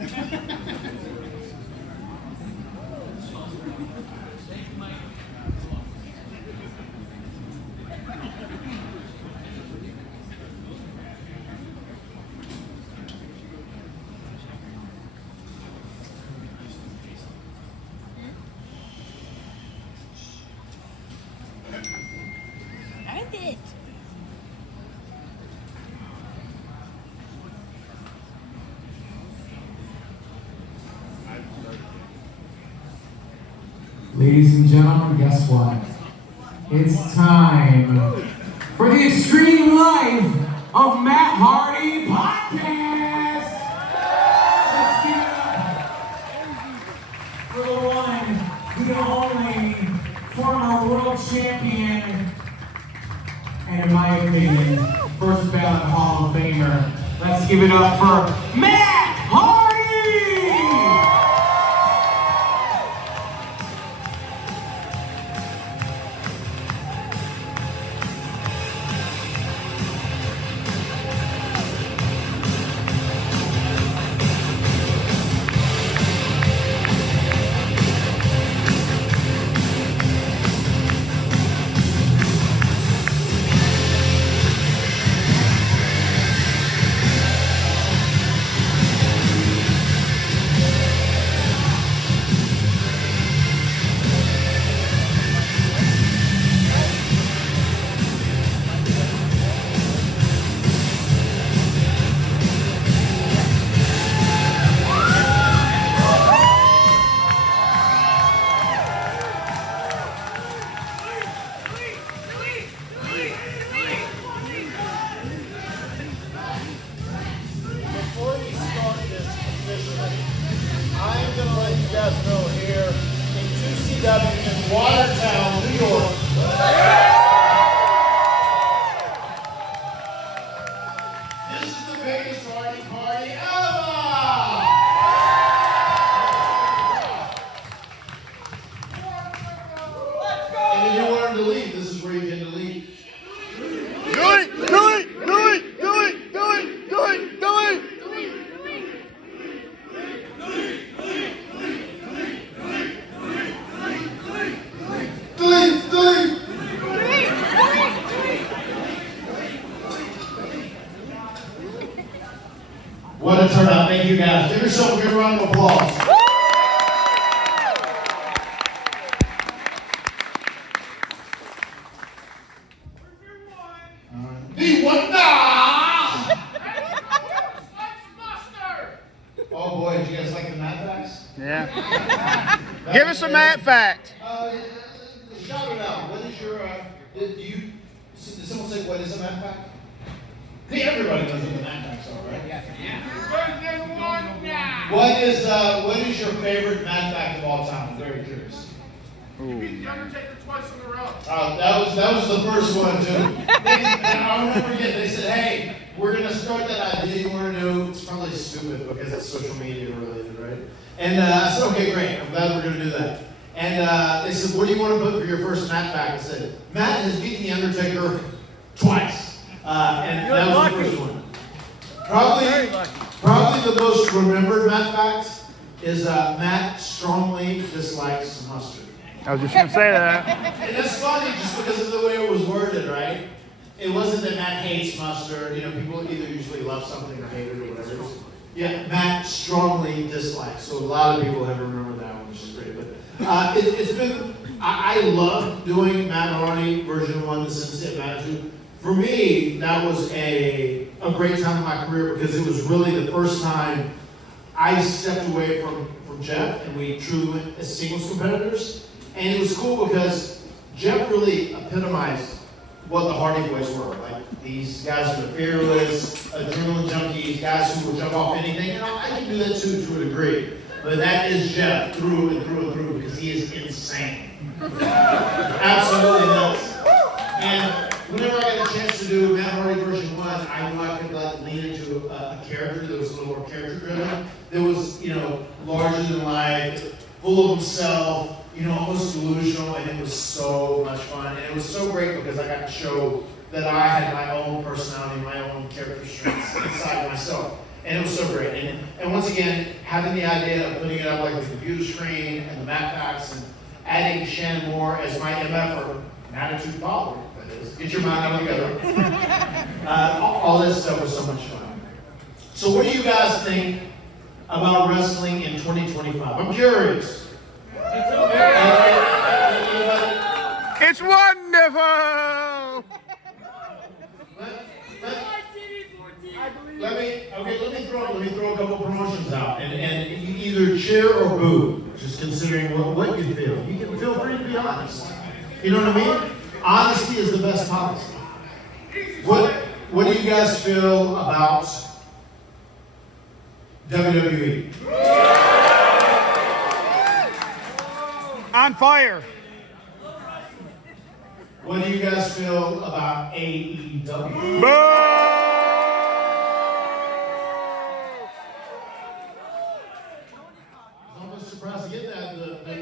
I did. Ladies and gentlemen, guess what? It's time for the Extreme Life of Matt Hardy podcast. Let's give it up for the one, the only former world champion, and in my opinion, first ballot Hall of Famer. Let's give it up for Matt Hardy! I'm going to let you guys know here in 2CW in Watertown, New York. This is the biggest party ever! And if you want him to leave, this is where you get to leave. What a turnout. Thank you guys. Give yourself a good round of applause. The one. Oh boy, did you guys like the math facts? Yeah. Give us a math fact. Shout it out. What is your, did someone say what is a math fact? Hey, everybody knows what the math facts are, right? Yeah. What is your favorite math fact of all time? I'm very curious. You beat The Undertaker twice in a row. That was the first one too. I remember again, they said, hey, we're gonna start that idea you want to do. It's probably stupid because it's social media related, right? And I said, okay, great. I'm glad we're gonna do that. And they said, what do you want to put for your first Matt fact? I said, Matt has beaten The Undertaker twice. And that was the first one. Probably the most remembered Matt facts is Matt strongly dislikes mustard. I was just going to say that. And it's funny just because of the way it was worded, right? It wasn't that Matt hates mustard. You know, people either usually love something or hate it or whatever. Yeah, Matt strongly dislikes. So a lot of people have remembered that one, which is great. But it's been, I love doing Matt Hardy version 1, the Sensei Matthew. For me, that was a great time in my career because it was really the first time I stepped away from Jeff and we truly went as singles competitors. And it was cool because Jeff really epitomized what the Hardy Boys were. Like these guys who are fearless, adrenaline junkies, guys who will jump off anything. And I can do that too to a degree. But that is Jeff through and through and through because he is insane. Absolutely nuts. And whenever I got a chance to do Matt Hardy version 1, I knew I could lean into a character that was a little more character driven. That was, larger than life, full of himself, almost delusional, and it was so much fun. And it was so great because I got to show that I had my own personality, my own character strengths inside myself. And it was so great. And once again, having the idea of putting it up like a computer screen and the mat packs and adding Shannon Moore as my MF attitude father, that is. Get your mind out of the gutter. All this stuff was so much fun. So what do you guys think about wrestling in 2025? I'm curious. It's wonderful. Let me throw a couple promotions out, and you either cheer or boo, just considering what you feel. You can feel free to be honest. You know what I mean? Honesty is the best policy. What do you guys feel about WWE? On fire. What do you guys feel about AEW? Boo! I'm surprised to get that.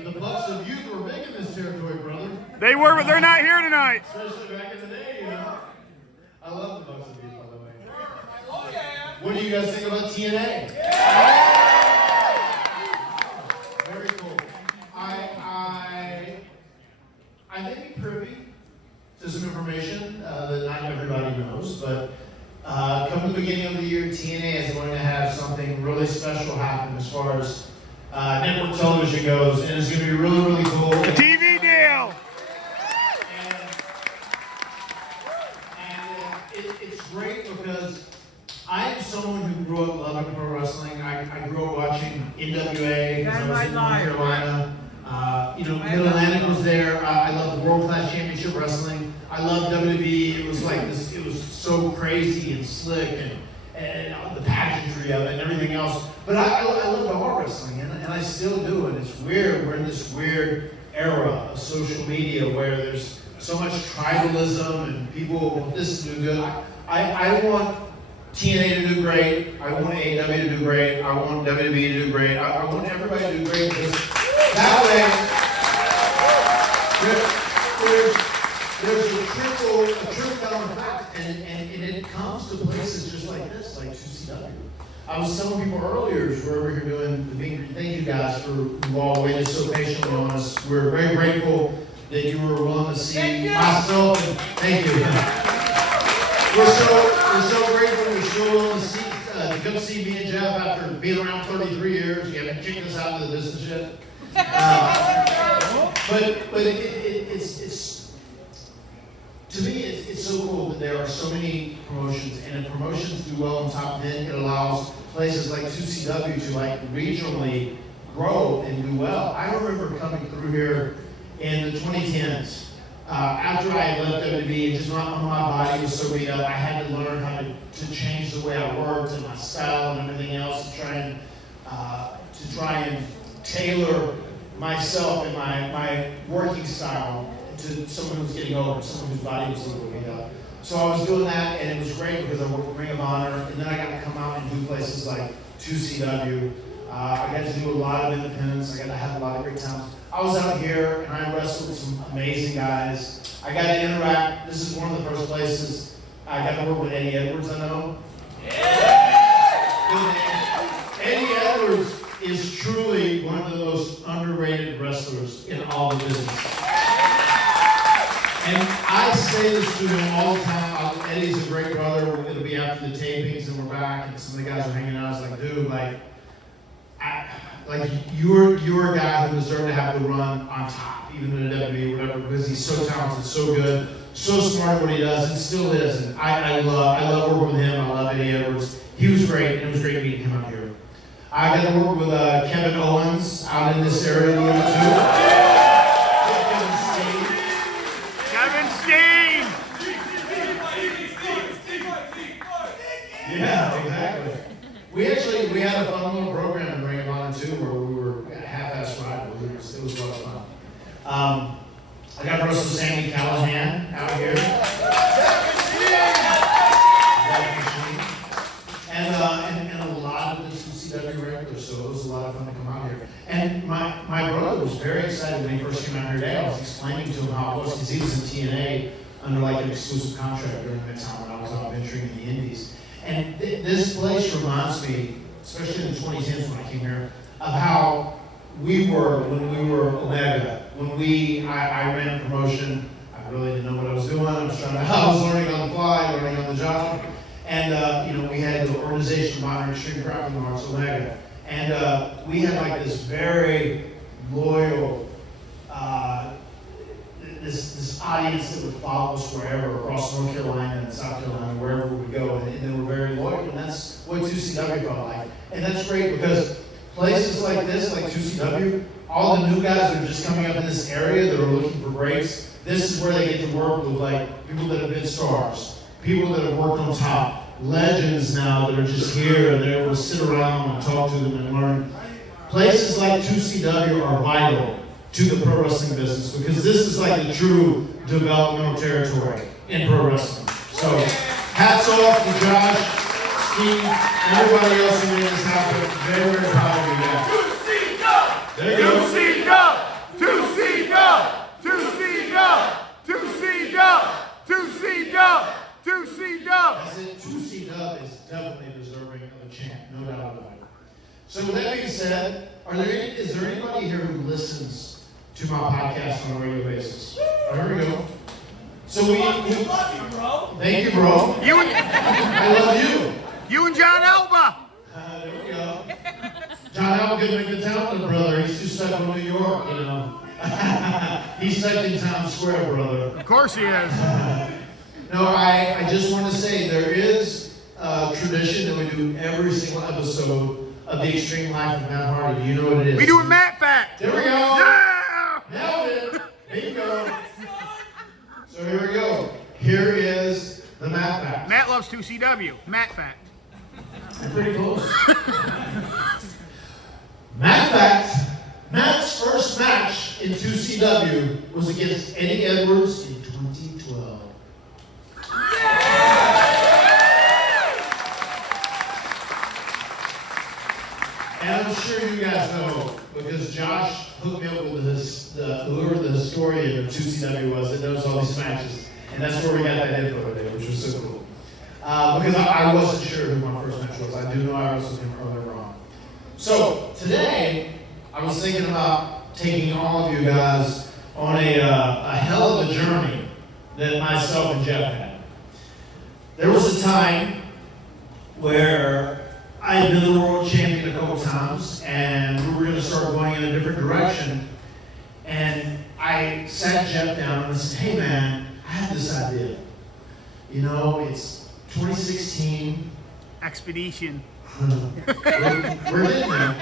The Bucks of Youth were big in this territory, brother. They were, but they're not here tonight. Especially back in the day, you know. I love the Bucks of Youth, by the way. Oh, yeah. What do you guys think about TNA? Very cool. I may be privy to some information that not everybody knows, but come the beginning of the year, TNA is going to have something really special happen as far as network television goes, and it's going to be really, really cool. TV deal. It's great because I am someone who grew up loving pro wrestling. I grew up watching NWA because I was in North Carolina. Mid Atlantic was there. I loved World Class Championship Wrestling. I loved WWE. It was like this. It was so crazy and slick and the pageantry of it and everything else. But I love all wrestling, and I still do. And it's weird. We're in this weird era of social media where there's so much tribalism and people want this to do good. I want TNA to do great. I want AEW to do great. I want WWE to do great. I want everybody to do great because that way there's a trickle down effect, and it comes to places just like this, like 2CW. I was telling people earlier, as we're over here doing the meeting, thank you guys for you all waited so patiently on us. We're very grateful that you were willing to see myself, and thank you. We're so grateful you're still willing to come see me and Jeff after being around 33 years. You haven't kicked us out of the business yet. But it's to me it's so cool that there are so many promotions, and if promotions do well on top, then it allows places like 2CW to like regionally grow and do well. I remember coming through here in the 2010s. After I had left WWE, just my body was so beat up, I had to learn how to change the way I worked and my style and everything else to try and tailor myself and my working style to someone who's getting older, someone whose body was a little beat up. So I was doing that, and it was great because I worked with Ring of Honor, and then I got to come out and do places like 2CW. I got to do a lot of independents. I got to have a lot of great times. I was out here and I wrestled with some amazing guys. I got to interact. This is one of the first places I got to work with Eddie Edwards, I know. Yeah. Eddie Edwards is truly one of the most underrated wrestlers in all the business. And I say this to him all the time. Eddie's a great brother. It'll be after the tapings and we're back and some of the guys are hanging out. I was like, dude, you're a guy who deserved to have the run on top, even in the WWE or whatever, because he's so talented, so good, so smart at what he does, and still is. And I love working with him. I love Eddie Edwards. He was great, and it was great meeting him out here. I got to work with Kevin Owens out in this area a little bit too. Kevin Steen. Yeah, exactly. We had a fun little program in Ring of Honor too, where we were half-ass rivals. It was a lot of fun. I got to wrestle Sammy Callahan out here. And a lot of the 2CW regulars, so it was a lot of fun to come out here. And my brother was very excited when he first came out here today. I was explaining to him how it was, because he was in TNA under like an exclusive contract during that time when I was out venturing in the Indies. And this place reminds me especially in the 2010s when I came here, of how we were when we were Omega. When I ran promotion, I really didn't know what I was doing. I was learning on the fly, learning on the job. And, we had the organization of Modern Extreme Grappling Arts, Omega. And we had like this very loyal, this audience that would follow us wherever, across North Carolina and South Carolina, wherever we go, and they were very loyal, and that's what 2CW felt like. And that's great because places like this, like 2CW, all the new guys that are just coming up in this area that are looking for breaks, this is where they get to work with like people that have been stars, people that have worked on top, legends now that are just here and they're able to sit around and talk to them and learn. Places like 2CW are vital to the pro wrestling business because this is like the true developmental territory in pro wrestling. So hats off to Josh, Steve, everybody else who made this happen. Very, very proud of you guys. There you go. 2CW! 2CW! 2CW! 2CW! 2CW! 2CW! I said 2CW is definitely deserving of a chant, no doubt about it. So with that being said, is there anybody here who listens to my podcast on a regular basis? Here we go. So we love you, bro. Thank you, bro. I love you. You and John Alba! There we go. John Alba could make the town, brother. He's too stuck in New York, He's stuck in Times Square, brother. Of course he is. No, I just want to say there is a tradition that we do every single episode of The Extreme Life of Matt Hardy. Do you know what it is? We do a Matt Fact! There we go! Yeah! Nailed it! There you go. So here we go. Here is the Matt Fact. Matt loves 2CW. Matt Fact. I'm pretty close. Matt Fact. Matt's first match in 2CW was against Eddie Edwards in 2012. And I'm sure you guys know, because Josh hooked me up with whoever the historian of 2CW was that knows all these matches. And that's where we got that info today, which was so cool. Because I wasn't sure who my first match was. I do know I wrestled him earlier on. So today, I was thinking about taking all of you guys on a hell of a journey that myself and Jeff had. There was a time where I had been the world champion a couple times, and we were going to start going in a different direction. And I sat Jeff down and I said, hey man, I have this idea. It's 2016. Expedition. We're in there.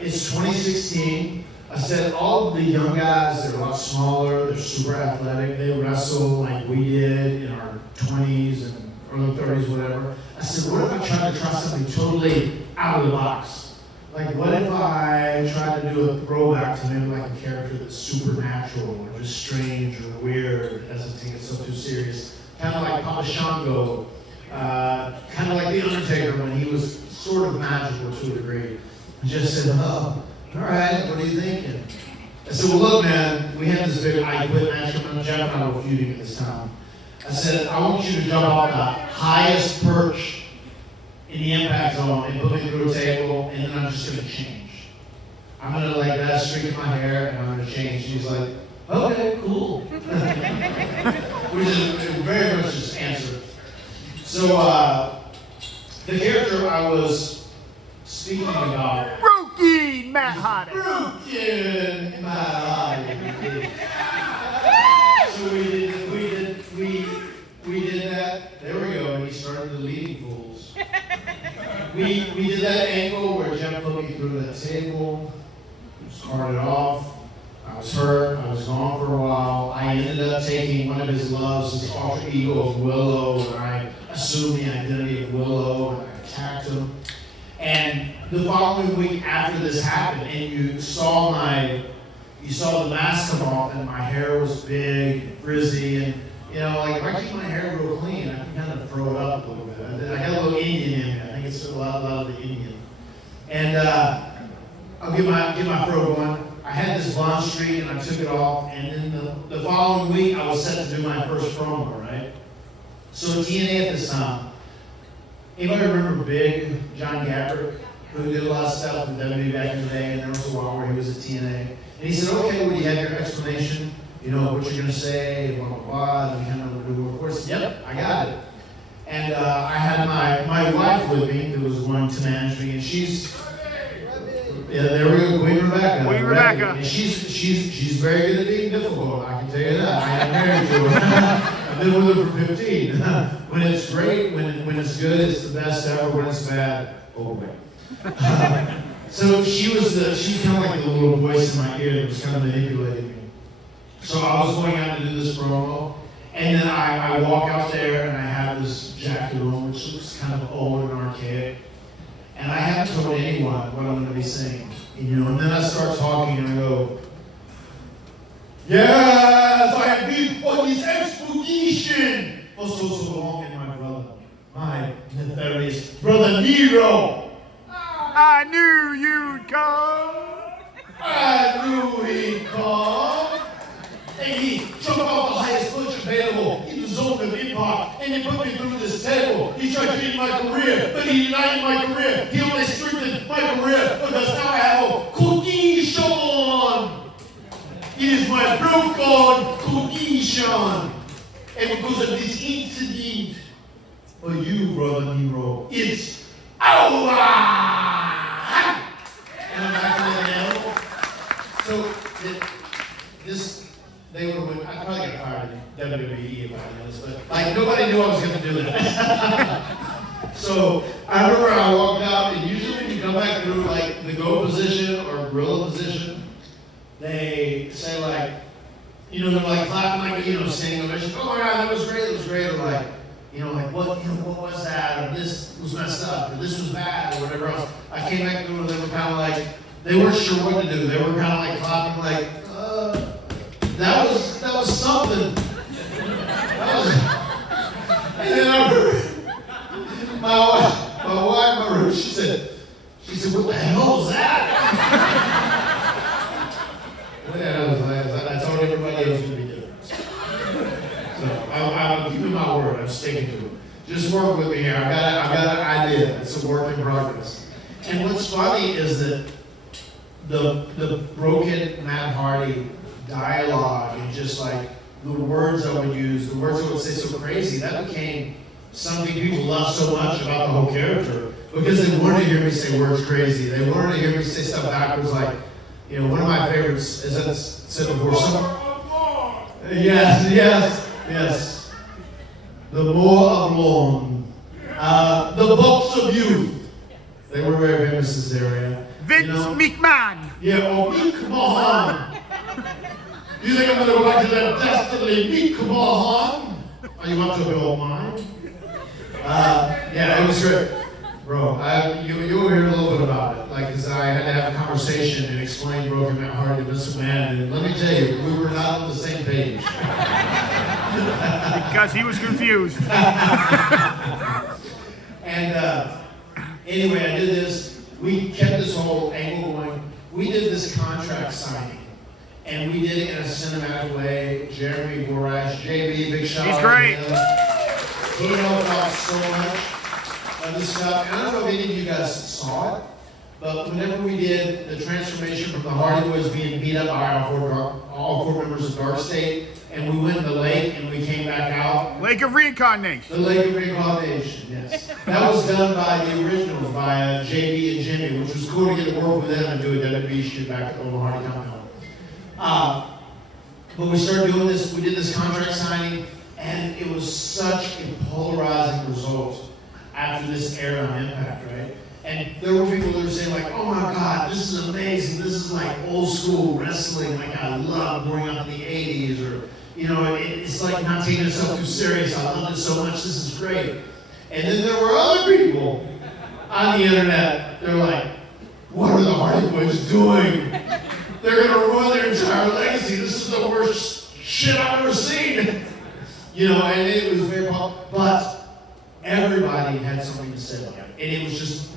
It's 2016. I said all of the young guys, they're a lot smaller, they're super athletic, they wrestle like we did in our 20s and early 30s, whatever. I said, what if I tried to try something totally out of the box? Like, what if I tried to do a throwback to maybe like a character that's supernatural or just strange or weird, doesn't take itself too serious? Kind of like Papa Shango, kind of like The Undertaker when he was sort of magical to a degree. I just said, oh, all right, what are you thinking? I said, well, look, man, we had this big I Quit match coming up. Jeff and I were feuding at this time. I said, I want you to jump off the highest perch in the impact zone and put me through a table, and then I'm just going to change. I'm going to like that streak in my hair, and I'm going to change. She's like, okay, cool. Which is very much just answer. So the character I was speaking about. Rookie Matt Hardy. Rookie Matt Hardy. So we did that. There we go. And he started the leading fools. We did that angle where Jeff put me through that table, started off. I was hurt. I was gone for a while. I ended up taking one of his loves, his alter ego of Willow, and I assumed the identity of Willow, and I attacked him. And the following week after this happened, and you saw the mask come off, and my hair was big, and frizzy, and like if I keep my hair real clean, I can kind of throw it up a little bit. I got a little Indian in me. I think it's a lot of the Indian. And I'll get my fro going. I had this blonde streak, and I took it off, and then the following week, I was set to do my first promo, right? So TNA at this time, anybody remember Big John Gabrick? who did a lot of stuff with WWE back in the day, and there was a while where he was at TNA. And he said, okay, well, you have your explanation, you know, what you're going to say, blah, blah, blah, and kind of do, of course, yep, I got it. And I had my wife with me, who was going to manage me, and she's, yeah, there we go, Queen Rebecca. Queen Rebecca. And she's very good at being difficult, I can tell you that. I am married to her. I've been with her for 15. When it's great, when it's good, it's the best ever. When it's bad, oh man. So she was kind of like the little voice in my ear that was kind of manipulating me. So I was going out to do this promo, and then I walk out there and I have this jacket on, which looks kind of old and archaic. And I haven't told anyone what I'm going to be saying, you know. And then I start talking and I go, yes, I have been for this expedition for so long, and my brother, my nefarious brother Nero. I knew you'd come. I knew he'd come. And he jumped off the highest perch available in the zone of impact, and he put me through this table. He tried to end my career, but he denied my career. He only strengthened my career because now I have a condition. It is my broken condition. And because of this incident, for you, brother Nero, it's over. And I'm back in the animal. So they would have, I probably got fired in WWE if I did this, but like nobody knew I was going to do that. So I remember I walked out, and usually when you come back through like the go position or gorilla position, they say like, you know, they're like clapping like, you know, standing ovation. Oh my God, that was great, or like, you know, like what was that, or this was messed up, or this was bad, or whatever else. I came back through and they were kind of like, they weren't sure what to do. They were kind of like clapping like, that was something. And then I heard my wife, she said, what the hell was that? I told everybody it was going to be different. So I'm keeping my word. I'm sticking to it. Just work with me here. I've got an idea. It's a work in progress. And what's funny is that the broken Matt Hardy dialogue and just like the words I would use, the words I would say so crazy, that became something people love so much about the whole character because they wanted to hear me say words crazy. They wanted to hear me say stuff backwards, like, you know, one of my favorites is that said before. Yes. The more of long. The books of youth. They were very famous in this area. Vince McMahon. Yeah, or McMahon. You think I'm going to go back to that dastardly McMahon? Are you up to build mine? Yeah, it was great. Bro, you will hear a little bit about it. Like, cause I had to have a conversation and explain Broken Matt Hardy to Mr. Man, and let me tell you, we were not on the same page. Because he was confused. And anyway, I did this. We kept this whole angle going. We did this contract signing, and we did it in a cinematic way. Jeremy Borash, JB, big shout out. He's great. He helped out so much of this stuff. And I don't know if any of you guys saw it, but whenever we did the transformation from the Hardy Boys being beat up by all four members of Dark State, and we went in the lake and we came back out. Lake of Reincarnation. The Lake of Reincarnation, yes. That was done by the originals, by JB and Jimmy, which was cool to get to work with them and do a WWE shit back at the old Hardy Compound. But we started doing this, we did this contract signing, and it was such a polarizing result after this era on Impact, right? And there were people that were saying like, oh my God, this is amazing. This is like old school wrestling like I loved growing up in the 80s, or, you know, it's like not taking itself too serious. I love it so much. This is great. And then there were other people on the internet. They're like, what are the Hardy Boys doing? They're going to ruin their entire legacy. This is the worst shit I've ever seen. You know, and it was very popular. But everybody had something to say about it. And it was just,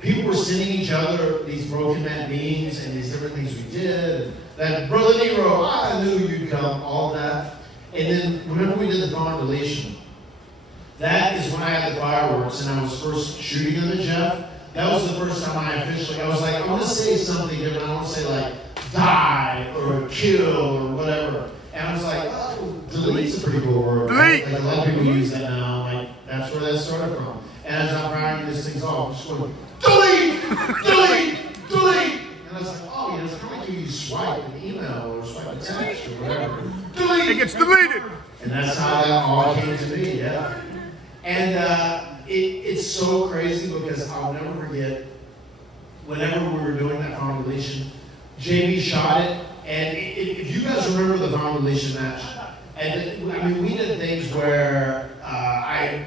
people were sending each other these broken man memes and these different things we did. And that Brother Nero, I knew you'd come, all that. And then whenever we did the Dawn Deletion, that is when I had the fireworks and I was first shooting them at Jeff. that was the first time I was like, I want to say something different. I want to say like die or kill or whatever. And I was like, oh, delete's a pretty cool word. Right? Like a lot of people use that now. Like that's where that started from. And as I'm firing these things off, I'm just going, delete, delete, delete. And I was like, oh, yeah, it's kind of like you swipe an email or swipe a text or whatever. Delete. It gets deleted. And that's how that all came to be, yeah. And it's so crazy because I'll never forget, whenever we were doing that final deletion, JB shot it, and if you guys remember the final deletion match, and I mean, we did things where I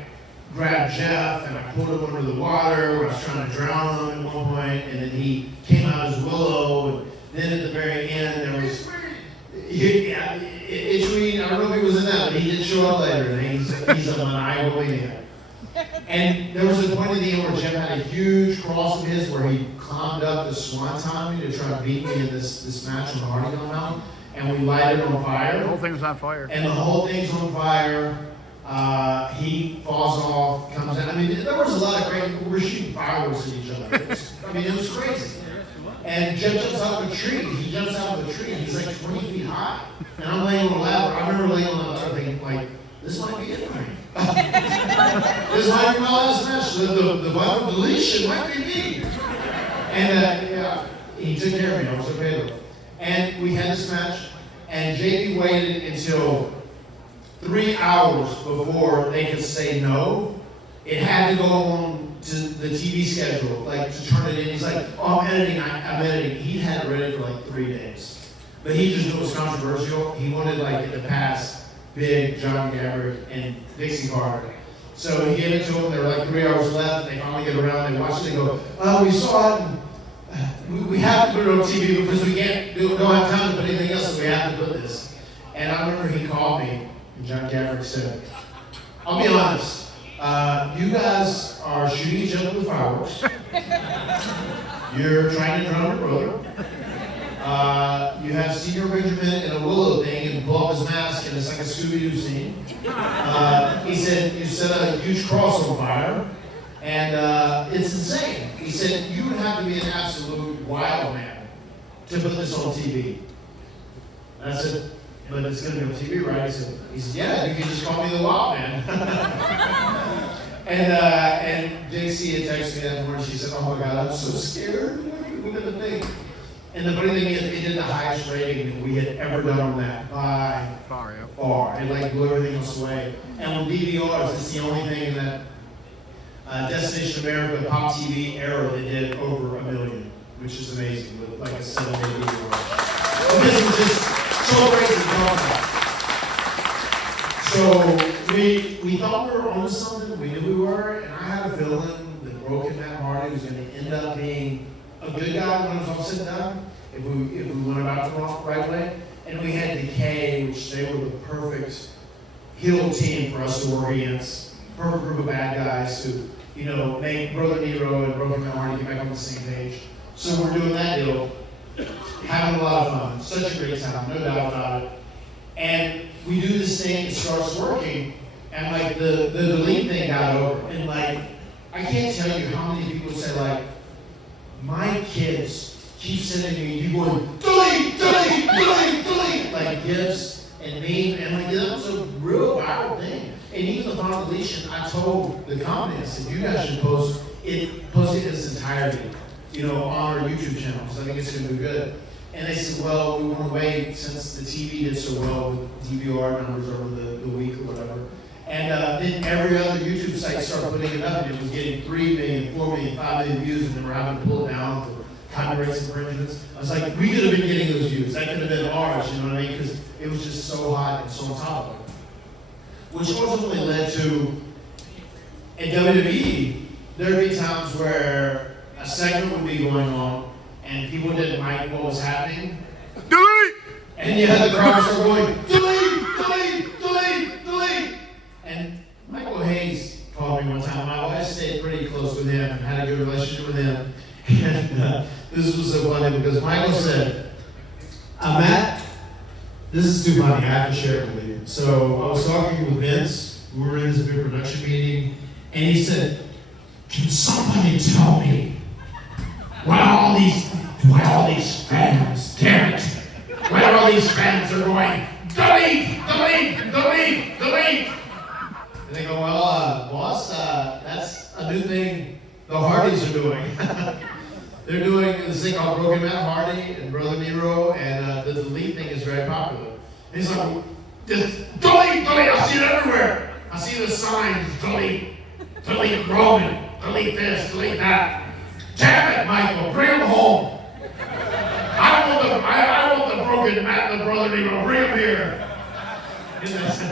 grabbed Jeff and I pulled him under the water, where I was trying to drown him at one point, and then he came out as Willow, and then at the very end there was, I don't know if he was in that, but he did show up later, and he's a maniacal maniac. And there was a point in the end where Jeff had a huge cross of his where he climbed up the swanton to try to beat me in this match on the Hardy Mountain, and we lighted it on fire. The whole thing was on fire. And the whole thing's on fire. He falls off, comes in. I mean, there was a lot of crazy. We were shooting fireworks at each other. It was crazy. And Jeff jumps out of a tree. He jumps out of a tree. He's like 20 feet high. And I'm laying on a ladder. I remember laying on the ladder thinking, like, this might be it for me. This might be my last match. The final deletion might be me. And yeah, he took care of me. I was okay though. And we had this match, and JB waited until 3 hours before they could say no. It had to go on to the TV schedule, like to turn it in. He's like, oh, I'm editing, I'm editing. He had it ready for like 3 days. But he just knew it was controversial. He wanted like it to pass Big, John Gabbard, and Dixie Carter. So he gave it to them. There were like 3 hours left. They finally get around. They watch it and go, oh, we saw it. And we have to put it on TV because we don't have time to put anything else, so we have to put this. And I remember he called me, and John Gabbard said, I'll be honest, you guys are shooting each other with fireworks. You're trying to drown your brother. You have Senior Benjamin in a willow thing and blow up his mask, and it's like a Scooby-Doo scene. He said, you set a huge cross on fire, and it's insane. He said, you would have to be an absolute wild man to put this on TV. And I said, but it's going to be on TV, right? He said, yeah, you can just call me the wild man. And Dixie had texted me that morning. She said, oh my God, I'm so scared. What are the thing? And the funny thing is, it did the highest rating that we had ever done on that by far. It like blew everything else away. And with DVRs, it's the only thing in that Destination America Pop TV era that did over 1 million, which is amazing, with like a 7-day DVR. But this is just so crazy to talk about. So we thought we were on something, we knew we were, and I had a feeling that Broken Matt Hardy was going to end up being a good guy when it was all said and done, if we went about it the right way. And we had Decay, which they were the perfect heel team for us to work against. Perfect group of bad guys who, you know, make Brother Nero and Broken Matt Hardy get back on the same page. So we're doing that deal, having a lot of fun, such a great time, no doubt about it. And we do this thing, it starts working, and like the delete thing got over, and like, I can't tell you how many people say like, my kids keep sending me, you going, delete, delete, delete, delete, like gifts and me, and like that was a real viral thing. And even the final deletion, I told the comments that you guys should post it in its entirety, you know, on our YouTube channel, because I think it's going to be good. And they said, well, we want to wait since the TV did so well with DVR numbers over the week or whatever. And then every other YouTube site started putting it up, and it was getting 3 million, 4 million, 5 million views, and then we're having to pull it down for copyright infringements. I was like, we could have been getting those views. That could have been ours, you know what I mean? Because it was just so hot and so on top of it. Which ultimately led to, in WWE, there'd be times where a segment would be going on, and people didn't like what was happening. Delete! And you had the crowd start going, delete, delete, delete, delete. And Michael Hayes called me one time. My wife stayed pretty close with him and had a good relationship with him. And this was so funny because Michael said, Matt, this is too funny. I have to share it with you. So I was talking with Vince. We were in this big production meeting. And he said, can somebody tell me all these fans? Damn it! Why are all these fans are going, delete? And they go, well, boss, that's a new thing the Hardys are doing. They're doing this thing called Broken Man Hardy and Brother Nero, and the delete thing is very popular. And he's like, just delete, I see it everywhere. I see the signs, delete Roman, delete this, delete that. Damn it, Michael, bring him home. I want the Broken Man, the Brother Nero, bring him here. And that's kind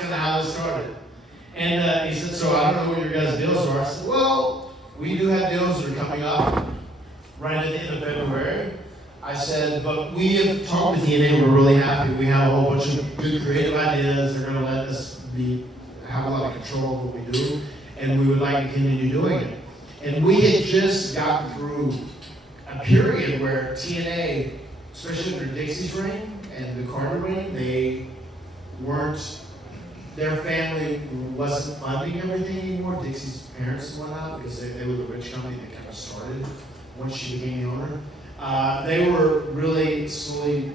of how this started. And he said, so I don't know what your guys' deals are. I said, well, we do have deals that are coming up right at the end of February. I said, but we have talked with TNA, we're really happy. We have a whole bunch of good creative ideas. They're going to let us have a lot of control of what we do, and we would like to continue doing it. And we had just gotten through a period where TNA, especially under Dixie's reign and the Carter reign, their family wasn't funding everything anymore, Dixie's parents and whatnot, because they were the rich company that kind of started once she became the owner. They were really slowly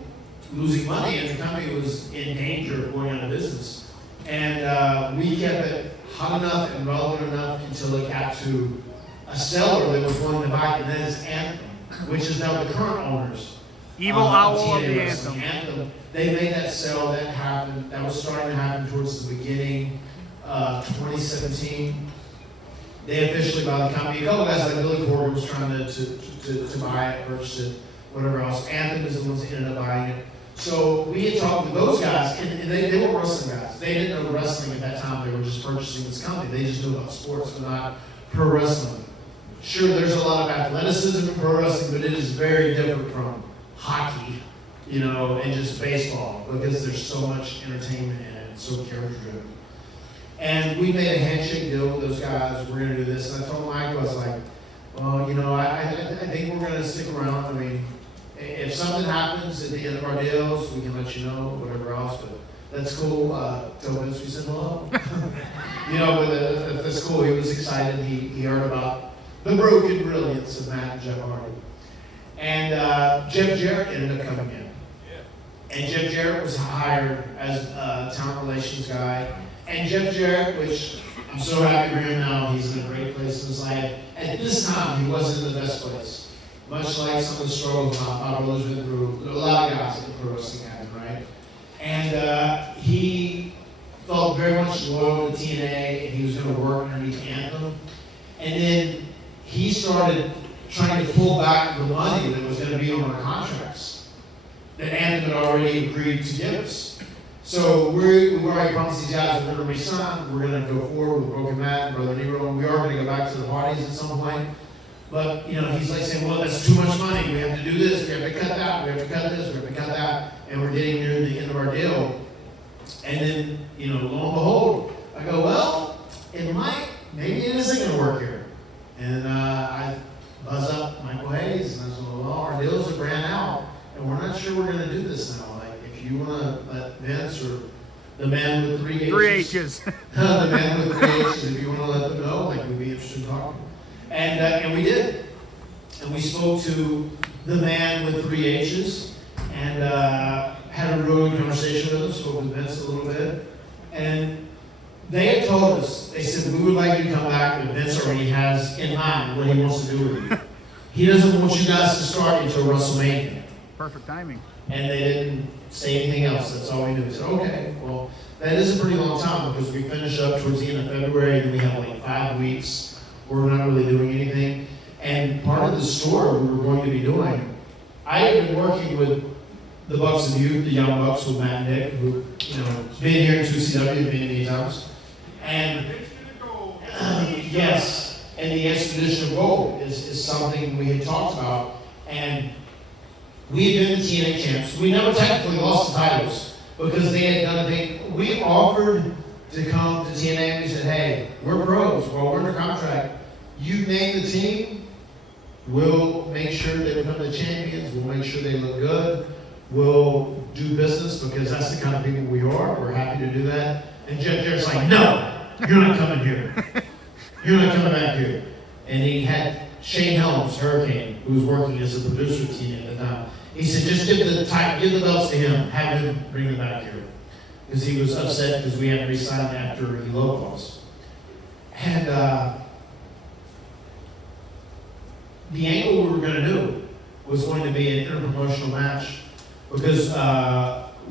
losing money, and the company was in danger of going out of business. And we kept it hot enough and relevant enough until it got to a seller that was willing to buy it, and then it's Anthem, which is now the current owners. Evil Owl of the Anthem. They made that sale, that happened, that was starting to happen towards the beginning of 2017. They officially bought the company. A couple guys like Billy Corgan was trying to buy it, purchase it, whatever else. Anthem is the ones that ended up buying it. So we had talked with those guys, and they were wrestling guys. They didn't know wrestling at that time. They were just purchasing this company. They just knew about sports, but not pro wrestling. Sure, there's a lot of athleticism in pro wrestling, but it is very different from hockey, and just baseball, because there's so much entertainment in it, so character-driven. And we made a handshake deal with those guys. We're going to do this. And I told Mike, I was like, well, I think we're going to stick around. I mean, if something happens at the end of our deals, we can let you know, whatever else. But that's cool. Tell Vince we said hello. But that's cool. He was excited. He heard about the broken brilliance of Matt and Jeff Hardy. And Jeff Jarrett ended up coming in. And Jeff Jarrett was hired as a talent relations guy. And Jeff Jarrett, which I'm so happy for him now, he's in a great place in his life. At this time, he wasn't in the best place. Much like some of the struggles my brothers went through. There are a lot of guys in pro wrestling happened, right? And he felt very much loyal to TNA, and he was going to work underneath Anthem. And then he started trying to pull back the money that was going to be on our contracts that Anthem had already agreed to give us. So we already promised these guys we're going to resign, we're going to go forward with Broken Matt and Brother Nero, and we are going to go back to the parties at some point. But, he's like saying, well, that's too much money, we have to do this, we have to cut that, we have to cut this, we have to cut that, and we're getting near the end of our deal. And then, lo and behold, I go, well, maybe it isn't going to work here. And I buzz up Michael Hayes, and I said, well, our deals are ran out, and we're not sure we're going to do this now. If you want to let Vince or the man with three H's. The man with three H's, if you want to let them know, we'd be interested in talking. And we did. And we spoke to the man with three H's and had a really good conversation with him, spoke with Vince a little bit. And they had told us, they said, we would like you to come back, but Vince already has in mind what he wants to do with you. He doesn't want you guys to start until WrestleMania. Perfect timing. And they didn't say anything else. That's all we knew. We said, okay, well, that is a pretty long time because we finish up towards the end of February and we have 5 weeks where we're not really doing anything. And part of the story we were going to be doing, I had been working with the Bucks of Youth, the Young Bucks with Matt and Nick, who, been here in 2CW many times. And yes, and the Expedition of Gold is something we had talked about. And we had been the TNA champs. We never technically lost the titles because they had done a thing. We offered to come to TNA and we said, hey, we're pros. Well, we're under contract. You name the team, we'll make sure they become the champions. We'll make sure they look good. We'll do business because that's the kind of people we are. We're happy to do that. And Jeff Jarrett's like, no, you're not coming here. You're not coming back here. And he had Shane Helms, Hurricane, who was working as a producer team at the time, he said, just give the belts to him, have him bring them back here. Because he was upset because we hadn't re-signed after he low us. And the angle we were going to do was going to be an interpromotional match because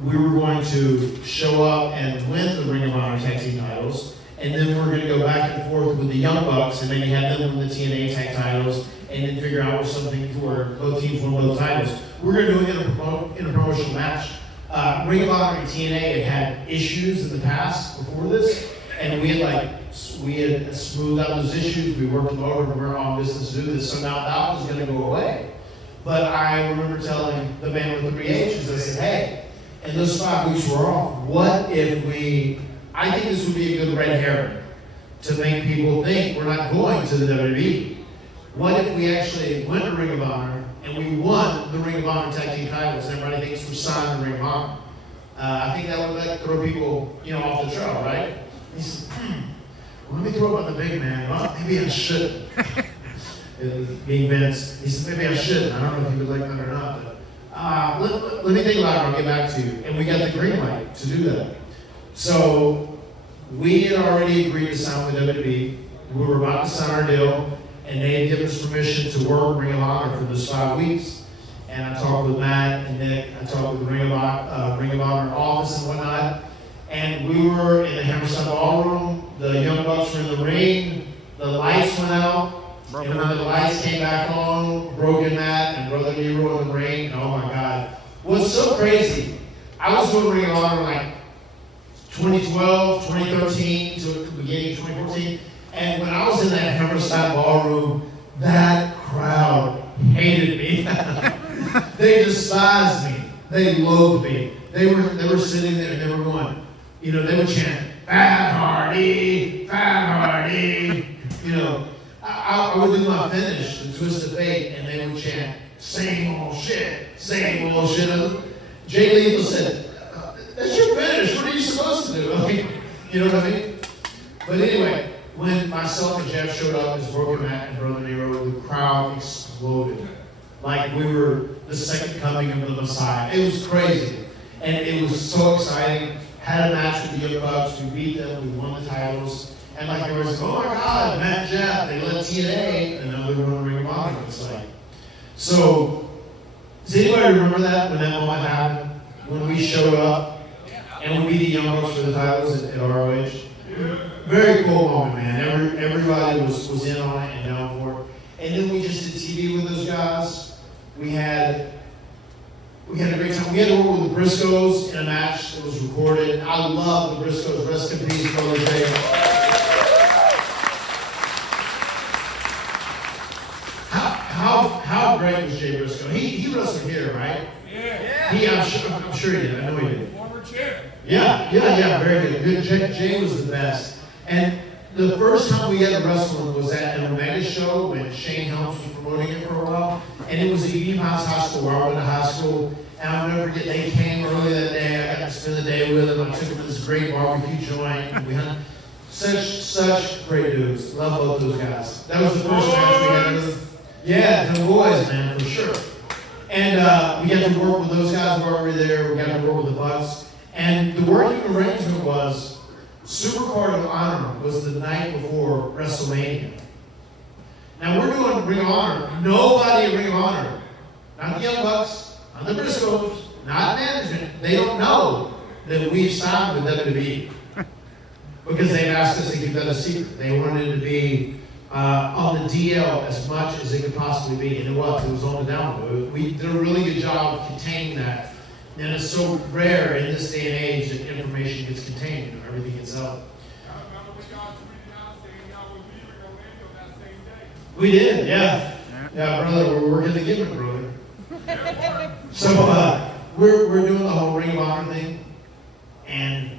we were going to show up and win the Ring of Honor Tag Team titles, and then we were going to go back and forth with the Young Bucks and maybe have them win the TNA Tag titles, and then figure out something where both teams won both titles. We're going to do an interpromotional match. Ring of Honor and TNA had issues in the past before this, and we had smoothed out those issues. We worked them over, and we're on business to do this. So now that was going to go away. But I remember telling the man with the 3 H's, I said, hey, and those 5 weeks were off. What if I think this would be a good red herring to make people think we're not going to the WWE. What if we actually went to Ring of Honor and we won the Ring of Honor Tag Team titles and everybody thinks we're signed the Ring of Honor? I think that would throw people, off the trail, right? He said, well, let me throw up on the big man. Well, maybe I shouldn't. Being Vince, he said, maybe I shouldn't. I don't know if you would like that or not, but let me think about it. I'll get back to you. And we got the green light to do that. So we had already agreed to sign with WWE. We were about to sign our deal, and they had given us permission to work Ring of Honor for those 5 weeks. And I talked with Matt and Nick. I talked with the Ring of Honor office and whatnot. And we were in the Hammerstein Ballroom. The Young Bucks were in the ring. The lights went out. And when the lights came back on, Broken Matt and Brother Nero in the ring. Oh my God. What's so crazy, I was doing Ring of Honor like 2012, 2013 to the beginning of 2014. And when I was in that Hammerstein Ballroom, that crowd hated me. They despised me. They loathed me. They were sitting there and they were going, they would chant, Fat Hardy, Fat Hardy. I would do my finish, the Twist of Fate, and they would chant, same old shit, same old shit. Jay Lethal said, that's your finish. What are you supposed to do? You know what I mean? But anyway, when myself and Jeff showed up as Broken Matt and Brother Nero, the crowd exploded. Like we were the second coming of the Messiah. It was crazy. And it was so exciting. Had a match with the Young Bucks. We beat them. We won the titles. And like there was, oh my God, Matt and Jeff, they led TNA, and now they're running Ring of Honor. It's like, so, does anybody remember that when that moment happened? When we showed up and we beat the Young Bucks for the titles at ROH? Very cool moment, man. Everybody was in on it and down for it. And then we just did TV with those guys. We had a great time. We had to work with the Briscoes in a match that was recorded. I love the Briscoes. Rest in peace, Brother Jay. How great was Jay Briscoe? He wrestled here, right? Yeah. I'm sure he did. I know he did. Former champ. Yeah, very good. Jay was the best. And the first time we had to wrestle was at an Omega show when Shane Helms was promoting it for a while. And it was at Union House High School where I went to high school. And I'll never forget, they came early that day. I got to spend the day with them. I took them to this great barbecue joint. And we had such great dudes. Love both those guys. That was the first match we had with them. Yeah, the boys, man, for sure. And we got to work with those guys while we were there. We got to work with the Bucks. And the working arrangement was Supercard of Honor was the night before WrestleMania. Now we're doing Ring of Honor. Nobody at Ring of Honor, not the Young Bucks, not the Briscoes, not management, they don't know that we've signed with WWE. Because they've asked us to keep that a secret. They wanted it to be on the DL as much as it could possibly be, and it was on the down low. We did a really good job of containing that, and it's so rare in this day and age that information gets contained, everything gets out. We did, yeah. Yeah, brother, we're working the gimmick, brother. So we're doing the whole Ring of Honor thing, and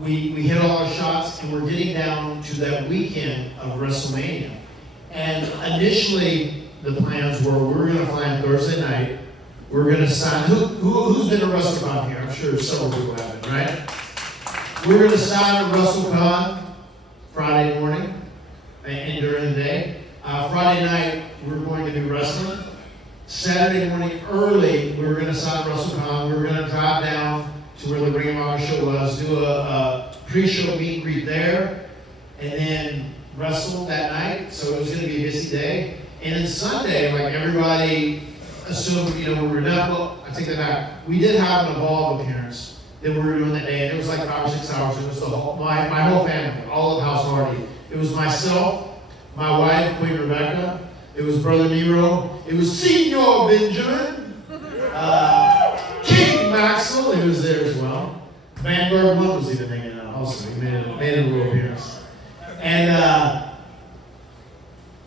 we hit all our shots, and we're getting down to that weekend of WrestleMania. And initially, the plans were we were going to fly in Thursday night. We're going to sign. Who's been to WrestleCon here? I'm sure several people have been, right? We're going to sign at WrestleCon Friday morning and during the day. Friday night, we're going to be wrestling. Saturday morning early, we were going to sign Watertown. We were going to drive down to where the Ring of Honor show was, do a pre-show meet and greet there, and then wrestle that night. So it was going to be a busy day. And then Sunday, like everybody assumed, we were done. Well, I take that back. We did have an Evolve appearance that we were doing that day, and it was like 5 or 6 hours. It was my whole family, all of House Hardy. It was myself, my wife, Queen Rebecca. It was Brother Nero. It was Senor Benjamin. King Maxwell, he was there as well. Vanguard 1 was even hanging out also. He made a little appearance. And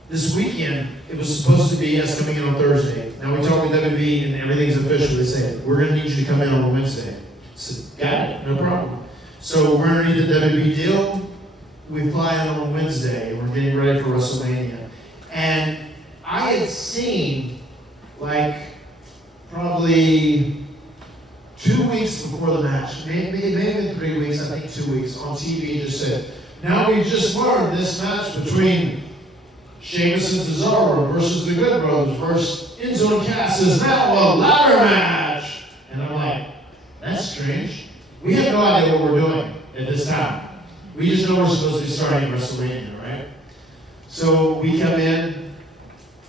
this weekend, it was supposed to be us coming in on Thursday. Now we talked with WB and everything's official. They said, we're going to need you to come in on Wednesday. I said, got it, no problem. So we're underneath the WB deal. We fly in on Wednesday, and we're getting ready for WrestleMania. And I had seen, probably 2 weeks before the match, maybe 3 weeks, I think 2 weeks, on TV just said, now we just learned this match between Sheamus and Cesaro versus the Good Brothers versus Enzo and Cass is now a ladder match. And I'm like, that's strange. We have no idea what we're doing at this time. We just know we're supposed to be starting WrestleMania, right? So we come in,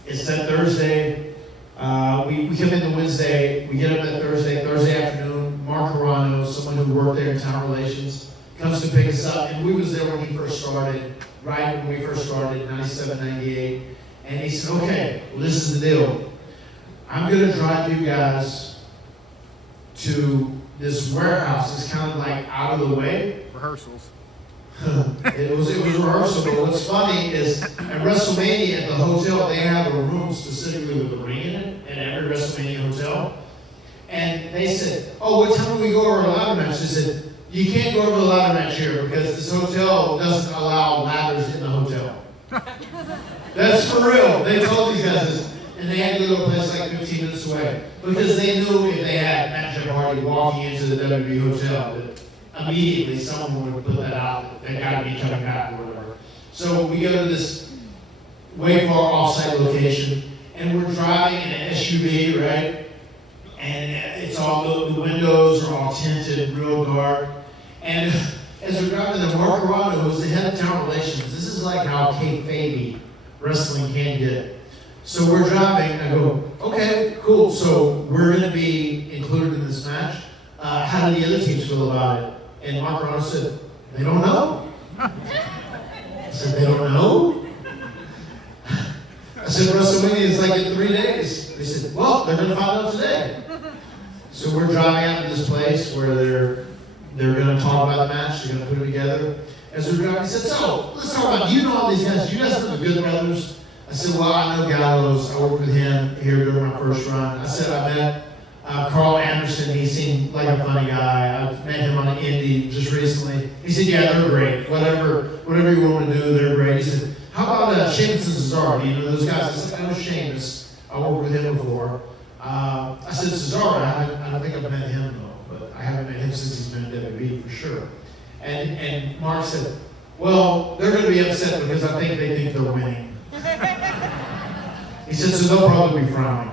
it's that Thursday. We come in the Wednesday, we get up that Thursday afternoon. Mark Carano, someone who worked there in town relations, comes to pick us up. And we was there when he first started, right when we first started, 97, 98. And he said, okay, well, this is the deal. I'm going to drive you guys to this warehouse. It's kind of like out of the way. Rehearsals. It was rehearsal, but what's funny is at WrestleMania at the hotel, they have a room specifically with a ring in it, in every WrestleMania hotel. And they said, oh, what time do we go over a ladder match? They said, you can't go over a ladder match here because this hotel doesn't allow ladders in the hotel. That's for real. They told these guys this. And they had to go to a place like 15 minutes away. Because they knew if they had Matt Jeff Hardy walking into the WWE hotel, that immediately someone would put that out. They got to be coming back or whatever. So we go to this way far off-site location, and we're driving in an SUV, right? And it's all, the windows are all tinted, real dark. And as we're driving, the Mark Carano, who's the head of town relations, this is like how kayfabe wrestling can get. So we're driving, I go, okay, cool. So we're going to be included in this match. How do the other teams feel about it? And Mark Carano said, they don't know. I said, they don't know? I said, WrestleMania is like in 3 days. They said, well, they're going to find out today. So we're driving out to this place where they're going to talk about the match. They're going to put it together. As we're driving, he said, so, let's talk about, do you know all these guys? Do you guys know the Good Brothers? I said, well, I know Gallows. I worked with him here during my first run. I said, I met Carl Anderson. He seemed like a funny guy. I met him on an indie just recently. He said, yeah, they're great. Whatever you want to do, they're great. He said, how about Sheamus and Cesaro? Do you know those guys? I said, I know Sheamus. I worked with him before. I said, Cesaro, I don't think I've met him, though. But I haven't met him since he's been in WWE for sure. And Mark said, well, they're going to be upset because I think they think they're winning. He said, so they'll probably be frowning.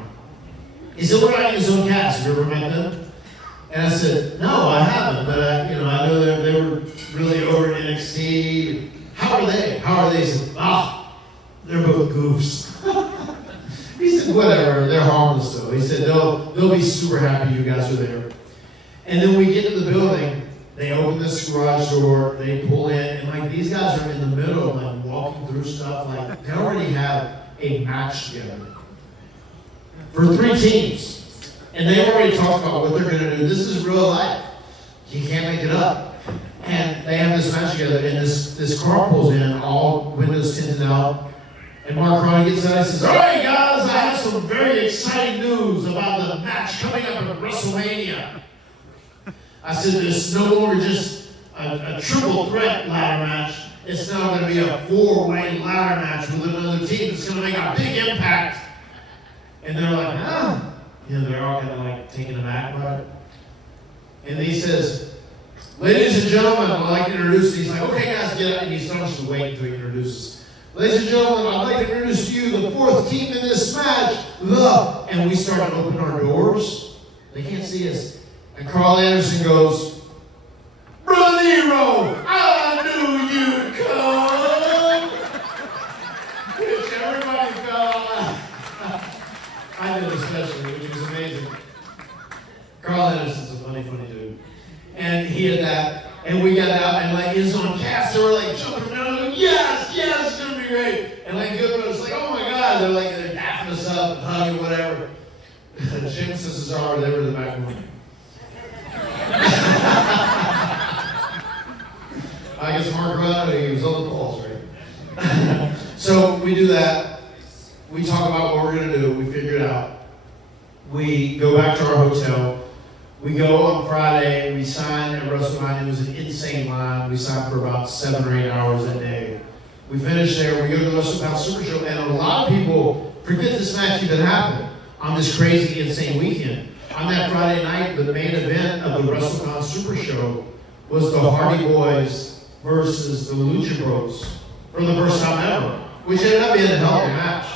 He said, what about Enzo and Cass? Have you ever met them? And I said, no, I haven't, but I know they were really over in NXT. How are they? He said, they're both goofs. He said, whatever, they're harmless though. He said, they'll be super happy you guys are there. And then we get to the building, they open this garage door, they pull in, and these guys are in the middle of walking through stuff, they already have a match together for 3 teams. And they already talked about what they're going to do. This is real life. You can't make it up. And they have this match together, and this car pulls in, all windows tinted out. And Mark Carano gets out and says, all right, guys, I have some very exciting news about the match coming up at WrestleMania. I said, it's no longer just a triple threat ladder match. It's now going to be a 4-way ladder match with another team that's going to make a big impact. And they're like, they're all kind of taken aback by it. And he says, ladies and gentlemen, I'd like to introduce, he's like, okay guys, get up. And he starts to wait until he introduces Ladies and gentlemen, I'd like to introduce to you the fourth team in this match, and we started opening our doors. They can't see us. And Carl Anderson goes, Brother Nero, I knew you'd come. Which everybody fell out. I did especially, which was amazing. Carl Anderson's a funny dude. And he had that, and we got out, and like, it was on cast, they were like jumping around, like, yes, it's gonna be great. And like, good, was like, oh my God, they're dapping us up, and hugging, whatever. Jim says, they were in the back room. I guess Mark Rudd, he was on the balls, right? So we do that. We talk about what we're going to do. We figure it out. We go back to our hotel. We go on Friday. We sign at WrestleMania. It was an insane line. We signed for about 7 or 8 hours that day. We finish there. We go to the WrestleMania Super Show. And a lot of people forget this match even happened on this crazy, insane weekend. On that Friday night, the main event of the WrestleMania Super Show was the Hardy Boys versus the Lucha Bros for the first time ever, which ended up being a hell of a match.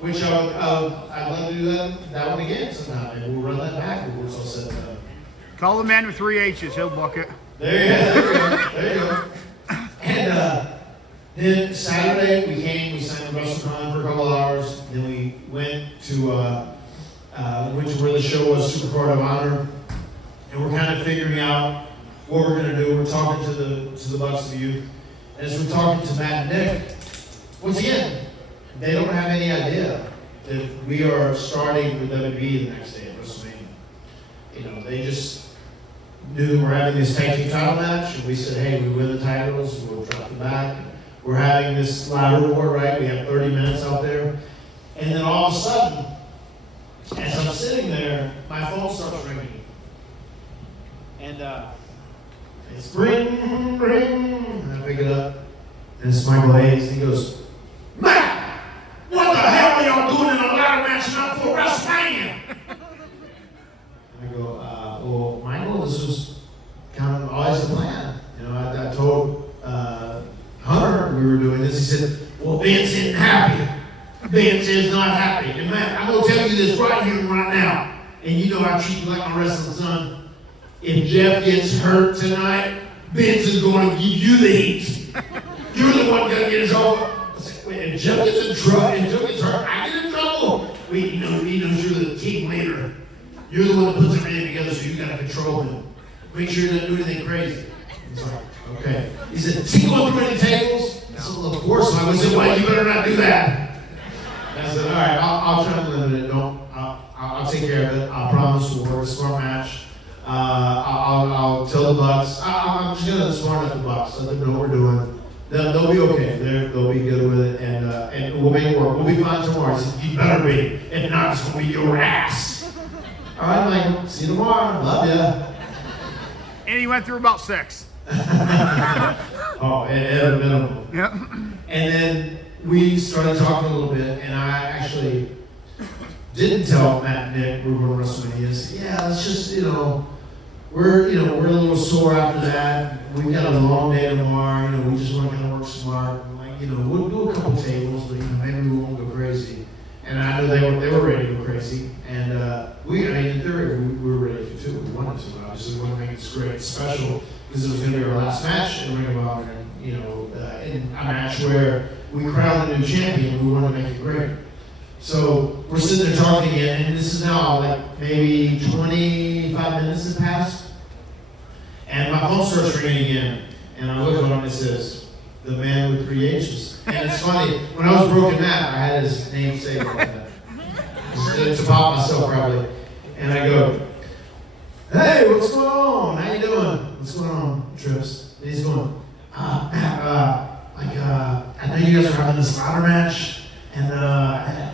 Which I'd love to do that one again sometime. Maybe we'll run that back before it's all said and done. Call the man with 3 H's, he'll book it. There you go. And then Saturday we came, we signed the WrestleMania for a couple of hours. Then we went to where the show was, Super Card of Honor, and we're kind of figuring out what we're going to do. We're talking to the Bucks of Youth, and as we're talking to Matt and Nick, once again, they don't have any idea that we are starting with WWE the next day at WrestleMania. You know, they just knew we're having this tag team title match, and we said, hey, we win the titles, we'll drop them back. We're having this ladder war, right? We have 30 minutes out there, and then all of a sudden, as I'm sitting there, my phone starts ringing. And it's ring, ring. And I pick it up. And it's Michael Hayes. He goes, Matt, what the hell are y'all doing in a ladder match not for WrestleMania? I go, well, Michael, this was kind of always the plan. You know, I told Hunter we were doing this. He said, well, Vince isn't happy. Vince is not happy. And man, I'm going to tell you this right here and right now. And you know I treat you like my wrestling son. If Jeff gets hurt tonight, Vince is going to give you the heat. You're the one going to get his over. If Jeff gets in trouble, and Jeff gets hurt, I get in trouble. Wait, he knows you're the team leader. You're the one that puts everything together, so you got to control him. Make sure he doesn't do anything crazy. He's like, okay. He said, is he going through any tables? I said, well, of course not. I said, well, you better not do that. I said, all right, I'll try to limit it. I'll take care of it. I promise we'll work a smart match. I'll tell the Bucks. I'm just gonna smart up the Bucks. Let them know what we're doing. They'll be okay. They'll be good with it, and we'll make it work. We'll be fine tomorrow. He said, you better be. If not, it's gonna be your ass. All right, Michael. See you tomorrow. Love ya. And he went through about 6. Oh, at a minimum. Yep. And then we started talking a little bit, and I actually didn't tell Matt and Nick we were going to WrestleMania. I said, yeah, let's just, we're a little sore after that. We got a long day tomorrow. We just want to kind of work smart. And like, we'll do a couple tables, but maybe we won't go crazy. And I know they were ready to go crazy. And in theory, we were ready to too. We wanted to. Obviously, we want to make this great, special, because it was going to be our last match in Ring of Honor. In a match where we crowned a new champion, we want to make it great. So we're sitting there talking again, and this is now like maybe 25 minutes has passed, and my phone starts ringing again, and I look at him and it says, the man with 3 H's. And it's funny, when I was Broken Matt, I had his name saved like that. To pop myself probably. And I go, hey, what's going on? How you doing? What's going on, Trips? And he's going, Matt, I know you guys are having this ladder match, and I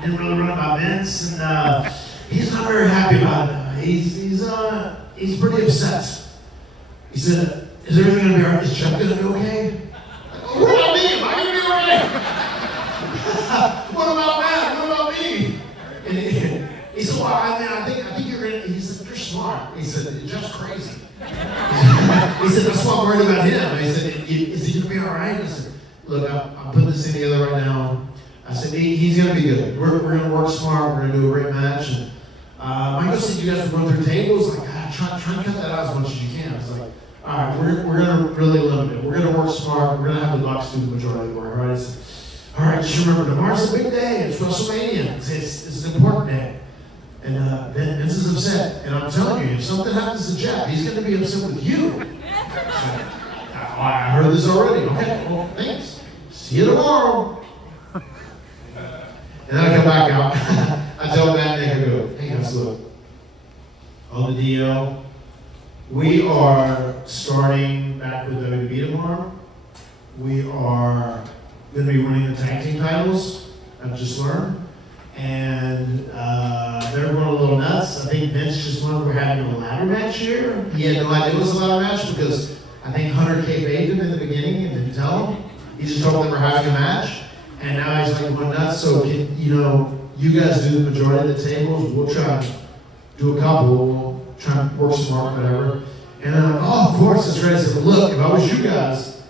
didn't really run it by Vince, and he's not very happy about it. He's pretty upset. He said, is everything gonna be alright? Is Jeff gonna be okay? What about me? Am I gonna be okay? What about Matt? What about me? And he said, well, I think you're gonna. He said, you're smart. He said, Jeff's crazy. He said, that's why I'm worried about him. He said, is he gonna be all right? I said, look, said he's going to be good. We're going to work smart. We're going to do a great match. And Michael said you guys would run through tables. Like, God, try and cut that out as much as you can. I was like, all right, we're going to really limit it. We're going to work smart. We're going to have the Bucks do the majority of the work. All right, I said, all right, just remember, tomorrow's a big day. It's WrestleMania. It's an important day. And Vince is upset. And I'm telling you, if something happens to Jeff, he's going to be upset with you. So, I heard this already. Okay, well, thanks. See you tomorrow. And then I come back out. I tell Matt and Nick, I go, hey guys, look. On the DL, we are starting back with WWE tomorrow. We are going to be winning the tag team titles. I've just learned. And they're going a little nuts. I think Vince just learned we're having a ladder match here. He had no idea it was a ladder match because I think Hunter kayfabed him in the beginning and didn't tell him. He just told them we're having a match. And now he's like going nuts. So, you guys do the majority of the tables. We'll try to do a couple. We'll try and work smart, whatever. And I'm like, oh, of course, that's right. I said, look, if I was you guys,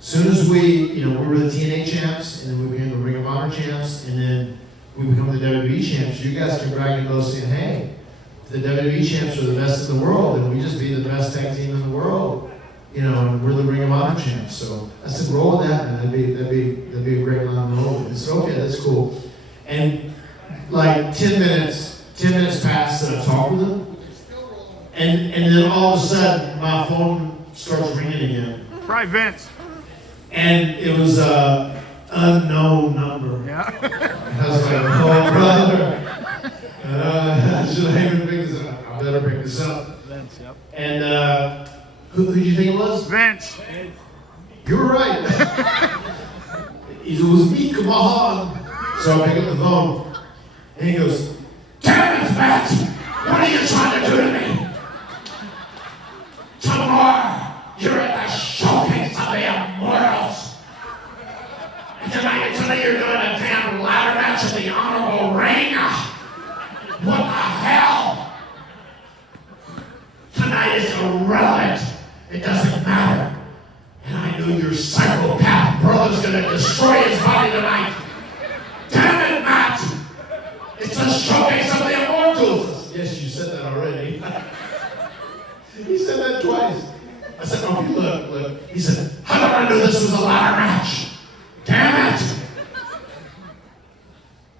as soon as we were the TNA champs, and then we became the Ring of Honor champs, and then we become the WWE champs, you guys can brag and boast saying, hey, if the WWE champs are the best in the world, and we just be the best tag team in the world, and we're the Ring of Honor champs. So I said, roll with that, and that'd be a great line to roll. He said, okay, that's cool. And like 10 minutes passed that I talked with him, and then all of a sudden my phone starts ringing again. Try Vince. And it was a unknown number. Yeah. I was like, oh brother, should I even pick this up? I better pick this up. Vince, yep. And who did you think it was? Vince. You were right. It was me, come on. So I pick up the phone, and he goes, damn it, Matt! What are you trying to do to me? Tomorrow, you're at the showcase of the Immortals. And tonight you're doing a damn ladder match in the honorable ring. What the hell? Tonight is irrelevant. It doesn't matter. And I knew your psychopath brother's gonna destroy his body tonight. Damn it, Matt! It's a showcase of the Immortals. Yes, you said that already. He said that twice. I said, okay, look. He said, how did I know this was a ladder match? Damn it!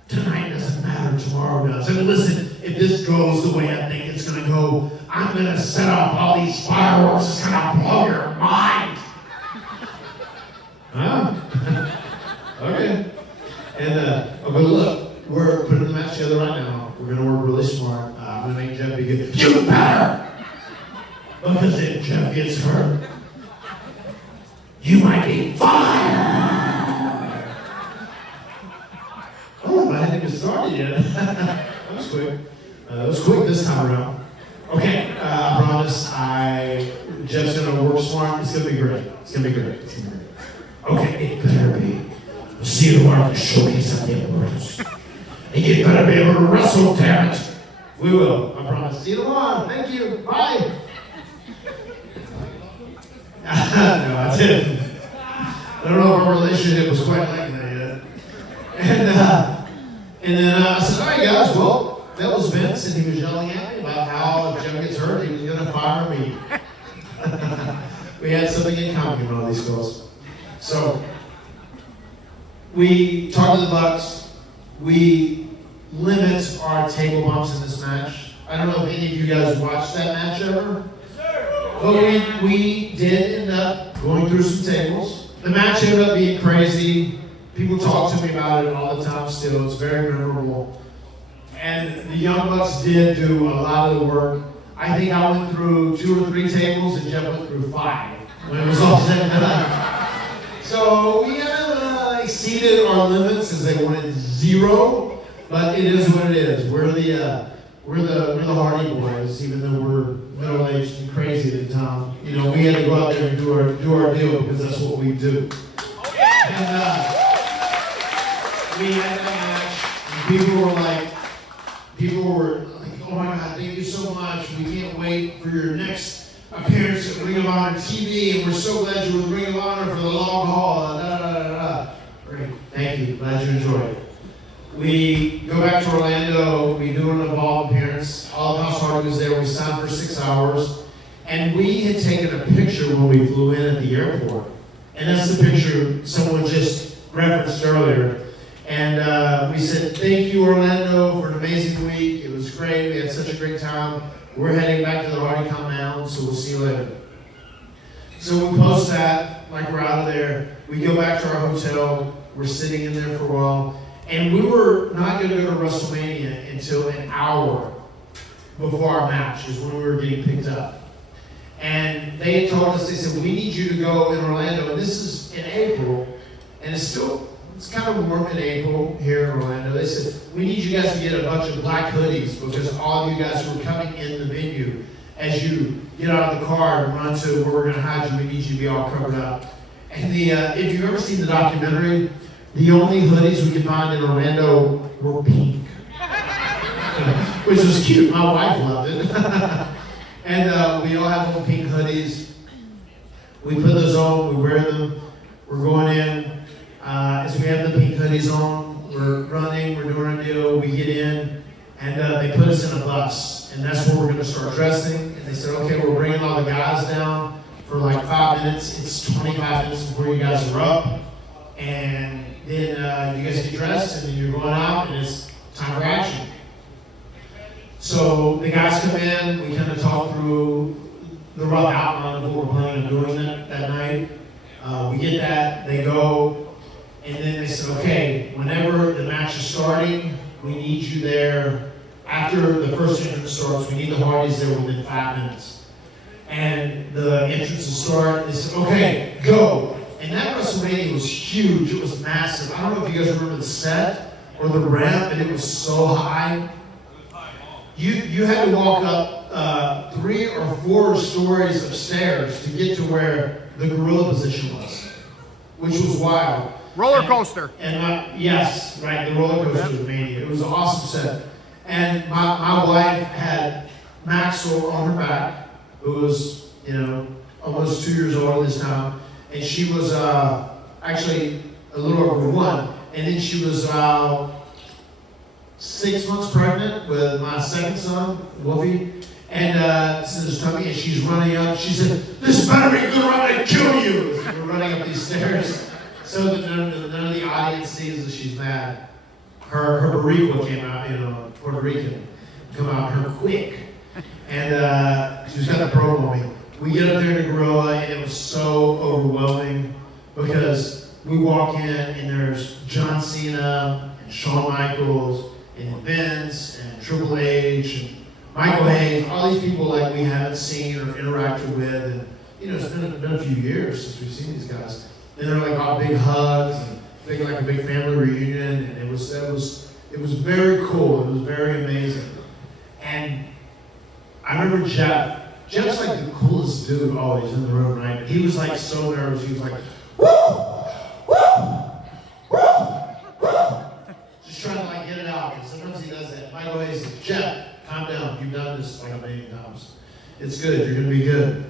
Tonight doesn't matter, tomorrow does. And listen, if this goes the way I think it's gonna go, I'm gonna set off all these fireworks. It's gonna blow your mind. Huh? Okay. And I'll go, look, we're putting the match together right now. We're gonna work really smart. I'm gonna make Jeff be good. You better! Because if Jeff gets hurt, you might be fired. Oh, I hadn't even started yet. That was quick. It was quick this time around. Okay, I promise. Jeff's gonna work smart. It's gonna be great. It's gonna be great. Okay, it better be. We'll see you tomorrow at the showcase of the Immortals. And you better be able to wrestle, damn it. We will. I promise. See you tomorrow. Thank you. Bye. No, I didn't. I don't know if our relationship was quite like that yet. And then I said, all right, guys, well, that was Vince, and he was yelling at me about how if Jim gets hurt, he was going to fire me. We had something in common with all these girls. So we talked to the Bucks. We limit our table bumps in this match. I don't know if any of you guys watched that match ever. But we did end up going through some tables. The match ended up being crazy. People talk to me about it all the time still. It's very memorable. And the Young Bucks did do a lot of the work. I think I went through 2 or 3 tables and Jeff went through 5 when it was all said and done. So we kind of exceeded our limits as they wanted 0, but it is what it is. We're the Hardy Boys, even though we're middle-aged and crazy at the time. You know, we had to go out there and do our deal because that's what we do. And we had that match, and people were like, oh my God, thank you so much. We can't wait for your next appearance at Ring of Honor TV, and we're so glad you're with Ring of Honor for the long haul. Great, thank you. Glad you enjoyed it. We go back to Orlando, we do an evolved appearance. All of House Hardy was there, we signed for 6 hours. And we had taken a picture when we flew in at the airport. And that's the picture someone just referenced earlier. And we said, thank you, Orlando, for an amazing week. It was great, we had such a great time. We're heading back to the Hardy Mountains, so we'll see you later. So we post that, like we're out of there. We go back to our hotel, we're sitting in there for a while. And we were not going to go to WrestleMania until an hour before our match, is when we were getting picked up. And they had told us, they said, we need you to go in Orlando. And this is in April, and it's kind of warm in April here in Orlando. They said, we need you guys to get a bunch of black hoodies because all of you guys who are coming in the venue, as you get out of the car and run to where we're going to hide you, we need you to be all covered up. And if you've ever seen the documentary, the only hoodies we could find in Orlando were pink, which was cute. My wife loved it. And we all have little pink hoodies. We put those on, we wear them. We're going in. As we have the pink hoodies on, we're running, we're doing our deal, we get in, and they put us in a bus. And that's where we're going to start dressing. And they said, okay, we're bringing all the guys down for like 5 minutes. It's 25 minutes before you guys are up. And then you guys get dressed, and then you're going out, and it's time for action. So the guys come in, we kind of talk through the rough outline of what we're planning on doing that night. We get that, they go, and then they said, okay, whenever the match is starting, we need you there. After the first entrance starts, we need the Hardys there within 5 minutes. And the entrance will start, they said, okay, go. And that WrestleMania was huge, it was massive. I don't know if you guys remember the set or the ramp, and it was so high. You had to walk up 3 or 4 stories of stairs to get to where the gorilla position was, which was wild. Roller coaster. Yes, right, the roller coaster was mania. It was an awesome set. And my wife had Maxwell on her back, who was, almost 2 years old this time. And she was actually a little over 1. And then she was 6 months pregnant with my second son, Wolfie. And since tummy, and she's running up. She said, "This better be good, or I'm going to kill you." So we're running up these stairs so that none of the audience sees that she's mad. Her Boricua came out, Puerto Rican, come out her quick. And she's got the probe on me. We get up there in the gorilla, and it was so overwhelming because we walk in, and there's John Cena and Shawn Michaels and Vince and Triple H and Michael Hayes, all these people like we haven't seen or interacted with, and it's been a few years since we've seen these guys. And they're like all big hugs and like a big family reunion, and it was very cool. It was very amazing. And I remember Jeff's like the coolest dude always in the room, right? He was like so nervous. He was like, woo, woo, woo, woo. Just trying to like get it out. And sometimes he does that. Michael Hayes says, "Jeff, calm down. You've done this like a million times. It's good. You're going to be good."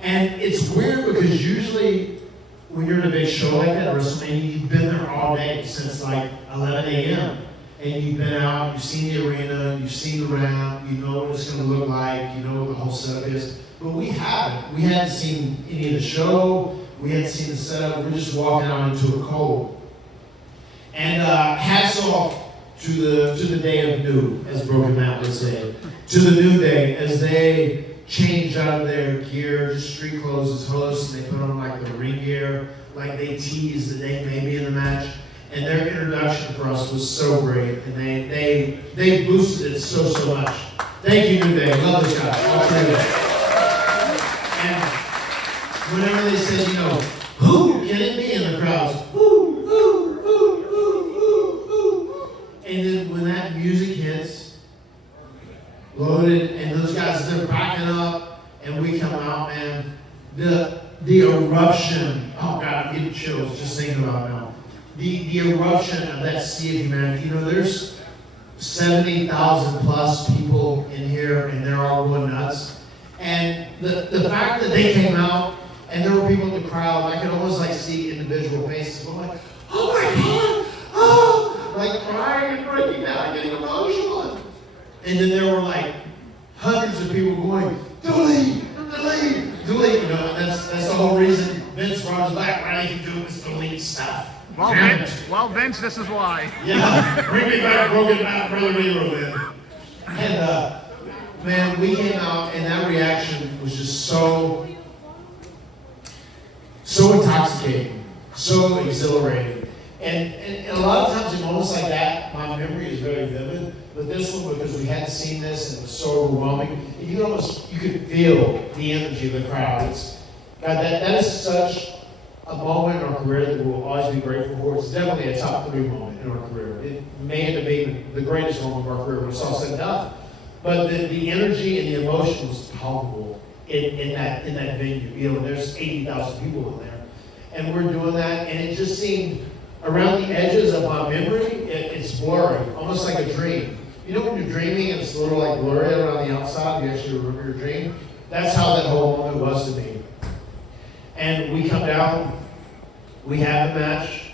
And it's weird because usually when you're in a big show like that, WrestleMania, you've been there all day since like 11 a.m. And you've been out, you've seen the arena, you've seen the ramp, you know what it's going to look like, you know what the whole setup is. But we haven't. We hadn't seen any of the show. We hadn't seen the setup. We're just walking out into a cold. And hats off to the day of new, as Broken Matt would say. To the New Day, as they change out of their gear, just street clothes as hosts, and they put on like the ring gear, like they tease that they may be in the match. And their introduction for us was so great, and they boosted it so much. Thank you, New Day. I love this guy. All three of them. And whenever they said, who can it be in the crowds? Who. And then when that music hits, loaded, and those guys, they're backing up, and we come out, man. The eruption, oh God, I'm getting chills just thinking about it now. The eruption of that sea of humanity. There's 70,000 plus people in here, and they're all going nuts. And the fact that they came out, and there were people in the crowd, I could almost like see individual faces. I'm like, oh my God, oh! like crying and breaking down, getting emotional. And then there were like hundreds of people going, delete, delete, delete. You know, and that's the whole reason Vince brought us back, right? He can do this delete stuff. Well, Vince, this is why. Yeah, bring me back, broken back, brother Nero, man. And man, we came out, and that reaction was just so intoxicating, so exhilarating. And a lot of times in moments like that, my memory is very vivid. But this one, because we hadn't seen this and it was so overwhelming, and you could feel the energy of the crowd. God, that is such a moment in our career that we'll always be grateful for. It's definitely a top 3 moment in our career. It may end up being the greatest moment of our career when it's all said and done. But the energy and the emotion was palpable in that venue. You know, there's 80,000 people in there. And we're doing that, and it just seemed, around the edges of my memory, it's blurry, almost like a dream. You know when you're dreaming and it's a little like blurry around the outside, you actually remember your dream? That's how that whole moment was to me. And we come down, we have a match.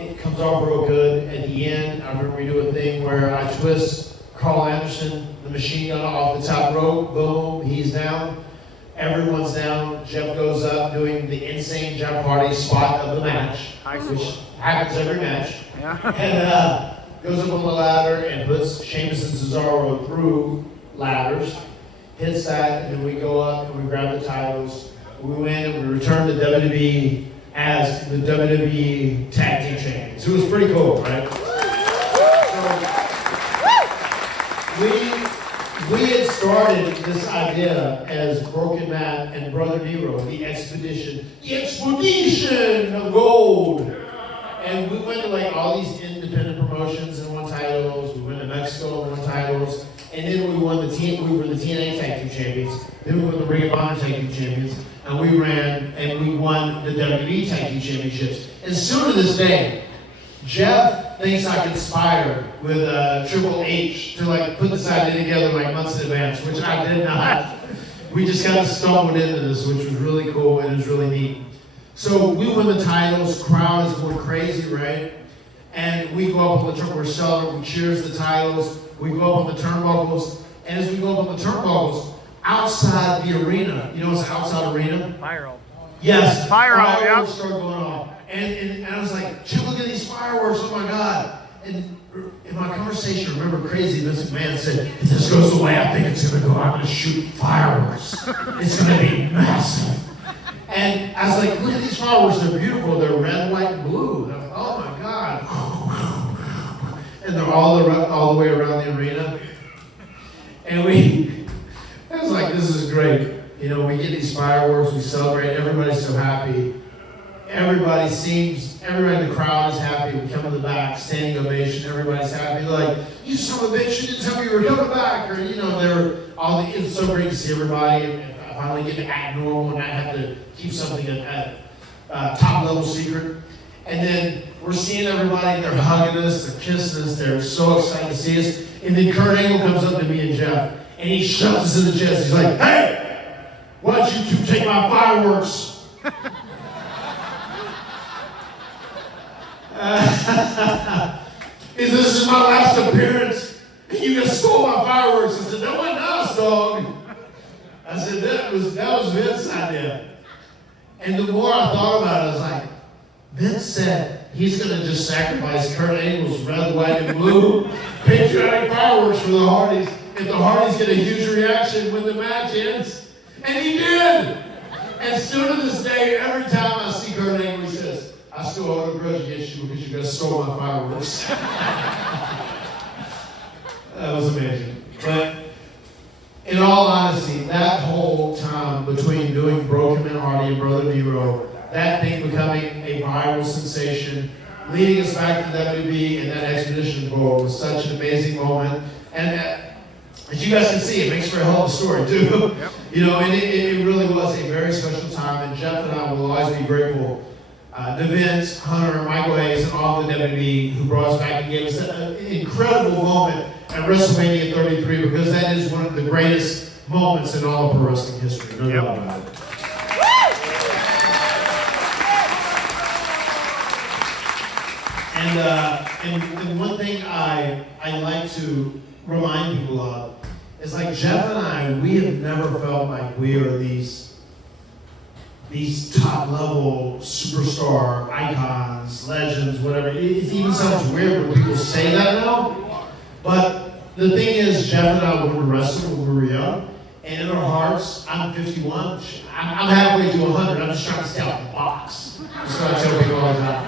It comes off real good. At the end, I remember we do a thing where I twist Carl Anderson, the machine gun, off the top rope. Boom, he's down. Everyone's down. Jeff goes up doing the insane Jeff Hardy spot of the match, which happens every match. Yeah. And goes up on the ladder and puts Sheamus and Cesaro through ladders. Hits that, and then we go up and we grab the titles. We win and we return to WWE as the WWE Tag Team Champions. It was pretty cool, right? So, we had started this idea as Broken Matt and Brother Nero, the expedition of gold. And we went to like all these independent promotions and won titles. We went to Mexico and won titles. And then we won we were the TNA Tag Team Champions. Then we won the Ring of Honor Tag Team Champions. And we ran and we won the WWE Tag Team Championships. And still to this day, Jeff thinks I conspired with Triple H to like put this idea together like months in advance, which I did not. We just kind of stumbled into this, which was really cool and it was really neat. So we win the titles, crowd is going crazy, right? And we go up on the we're celebrating, we cheers the titles, we go up on the turnbuckles, and as we go up on the turnbuckles, outside the arena, you know what's outside arena? Pyro. Yes, Fireworks, yeah. start going off. And I was like, Chip, look at these fireworks, oh my God. And in my conversation, remember crazy, Vince McMahon said, if this goes the way I think it's gonna go, I'm gonna shoot fireworks. It's gonna be massive. And I was like, look at these fireworks, they're beautiful, they're red, white, and blue. And I was, oh my God. And they're all the way around the arena. And I was like, this is great. You know, we get these fireworks, we celebrate, everybody's so happy. Everybody in the crowd is happy. We come to the back, standing ovation, everybody's happy. They're like, you son of a bitch, you didn't tell me you were coming back. Or, you know, it's so great to see everybody. And I finally get to act normal and not have to keep something at top level secret. And then we're seeing everybody, they're hugging us, they're kissing us, they're so excited to see us. And then Kurt Angle comes up to me and Jeff, and he shoves us in the chest. He's like, hey, why don't you two take my fireworks? This is my last appearance, and you just stole my fireworks. I said, that wasn't us, dog. I said, that was Vince's idea. And the more I thought about it, I was like, Vince said he's going to just sacrifice Kurt Angle's red, white, and blue patriotic fireworks for the Hardys if the Hardys get a huge reaction when the match ends. And he did. And still to this day, every time I see Kurt Angle, he says, I still hold a grudge against you because you guys stole my fireworks. That was amazing. But in all honesty, that whole time between doing Broken Man Hardy and Brother Nero, that thing becoming a viral sensation, leading us back to WWE and that expedition of gold was such an amazing moment. And as you guys can see, it makes for a hell of a story too. Yep. You know, and it really was a very special time. And Jeff and I will always be grateful to Vince, Hunter, Michael Hayes, and all the WWE who brought us back and gave us an incredible moment at WrestleMania 33 because that is one of the greatest moments in all of pro wrestling history. No doubt about it. And one thing I like to remind people of is like Jeff and I, we have never felt like we are these top level superstar icons, legends, whatever. It even sounds weird when people say that now. But the thing is, Jeff and I were wrestling when we were young, and in our hearts, I'm 51. I'm halfway to 100. I'm just trying to stay out the box. That's what I tell people all the time.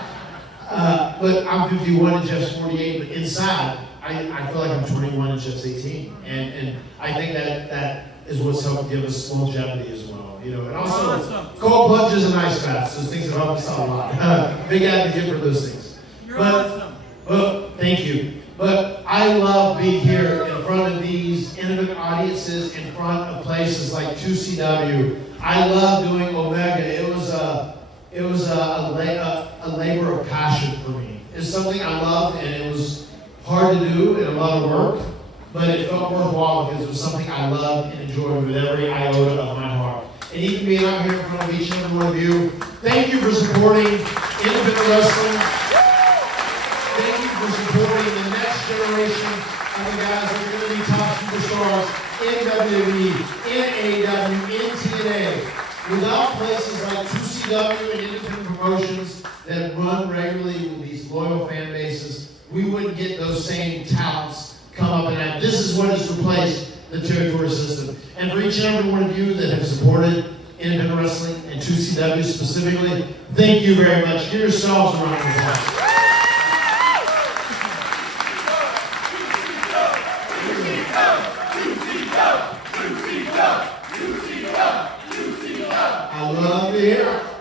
But I'm 51 and Jeff's 48. But inside, I feel like I'm 21 and Jeff's 18. And I think that is what's helped give us longevity as well. You know, and also cold plunges and ice baths. Those things have helped us out a lot. Big advocate for those things. But thank you. But I love being here in front of these intimate audiences, in front of places like 2CW. I love doing Omega. It was a labor of passion for me. It's something I loved, and it was hard to do and a lot of work, but it felt worthwhile because it was something I loved and enjoyed with every iota of my heart. And even being out here in front of each and every one of you, thank you for supporting independent wrestling. Thank you for supporting the next generation of the guys that are going to be top superstars in WWE, in AEW, in TNA. Without places like 2CW and independent promotions that run regularly with these loyal fan bases, we wouldn't get those same talents come up and out. This is what has replaced the territory system. And for each and every one of you that have supported independent wrestling and 2CW specifically, thank you very much. Give yourselves a round of applause. I love to hear it.